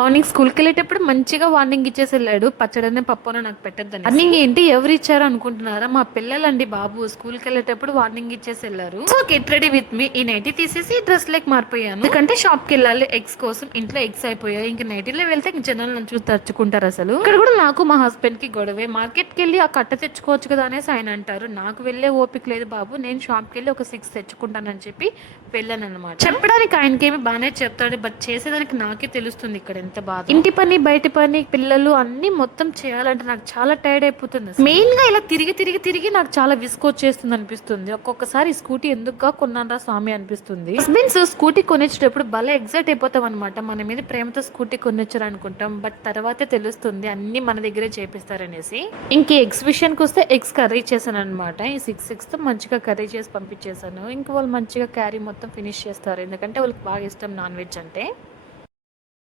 Morning స్కూల్కి వెళ్ళేటప్పుడు మంచిగా వార్నింగ్ ఇచ్చేసి వెళ్ళాడు, పచ్చడనే పప్పునో నాకు పెట్టద్దని. వార్నింగ్ ఏంటి, ఎవరు ఇచ్చారు అనుకుంటున్నారా? మా పిల్లలండి బాబు. స్కూల్కి వెళ్ళేటప్పుడు వార్నింగ్ ఇచ్చేసి వెళ్ళారు. So get ready with me. ఈ నైటీ తీసేసి డ్రెస్ లెక్ మారిపోయాను, ఎందుకంటే షాప్ కి వెళ్ళాలి ఎగ్స్ కోసం. ఇంట్లో ఎగ్స్ అయిపోయాయి, ఇంక నైటీలో వెళ్తే జనాలు నన్ను చూసి తరుచుకుంటారు. అసలు ఇక్కడ కూడా నాకు మా హస్బెండ్ కి గొడవే. మార్కెట్ కి వెళ్ళి ఆ కట్ట తెచ్చుకోవచ్చు కదా అనేసి ఆయన అంటారు. నాకు వెళ్ళే ఓపిక లేదు బాబు, నేను షాప్ కి వెళ్ళి ఒక 6 తెచ్చుకుంటానని చెప్పి వెళ్ళాను అనమాట. చెప్పడానికి ఆయనకేమి బాగానే చెప్తాడు, బట్ చేసేదానికి నాకే తెలుస్తుంది ఇక్కడ ఎంత బాధ. ఇంటి పని, బయట పని, పిల్లలు అన్ని మొత్తం చేయాలంటే నాకు చాలా టైర్డ్ అయిపోతుంది. మెయిన్ గా ఇలా తిరిగి తిరిగి తిరిగి నాకు చాలా విసుకొచ్చేస్తుంది అనిపిస్తుంది. ఒక్కొక్కసారి స్కూటీ ఎందుకుగా కొన్నారా స్వామి అనిపిస్తుంది. హస్బెండ్స్ స్కూటీ కొనిచ్చేటప్పుడు భలే ఎగ్జైట్ అయిపోతాం అనమాట. మన మీద ప్రేమతో స్కూటీ కొనిచ్చారు అనుకుంటాం, బట్ తర్వాతే తెలుస్తుంది అన్ని మన దగ్గరే చేపిస్తారనేసి. ఇంక ఎగ్స్ విషయానికి వస్తే ఎగ్స్ కర్రీ చేశాను అనమాట. ఈ 6 తో మంచిగా కర్రీ చేసి పంపించేశాను. ఇంకా వాళ్ళు మంచిగా క్యారీ మొత్తం ఫినిష్ చేస్తారు, ఎందుకంటే వాళ్ళకి బాగా ఇష్టం నాన్ వెజ్ అంటే.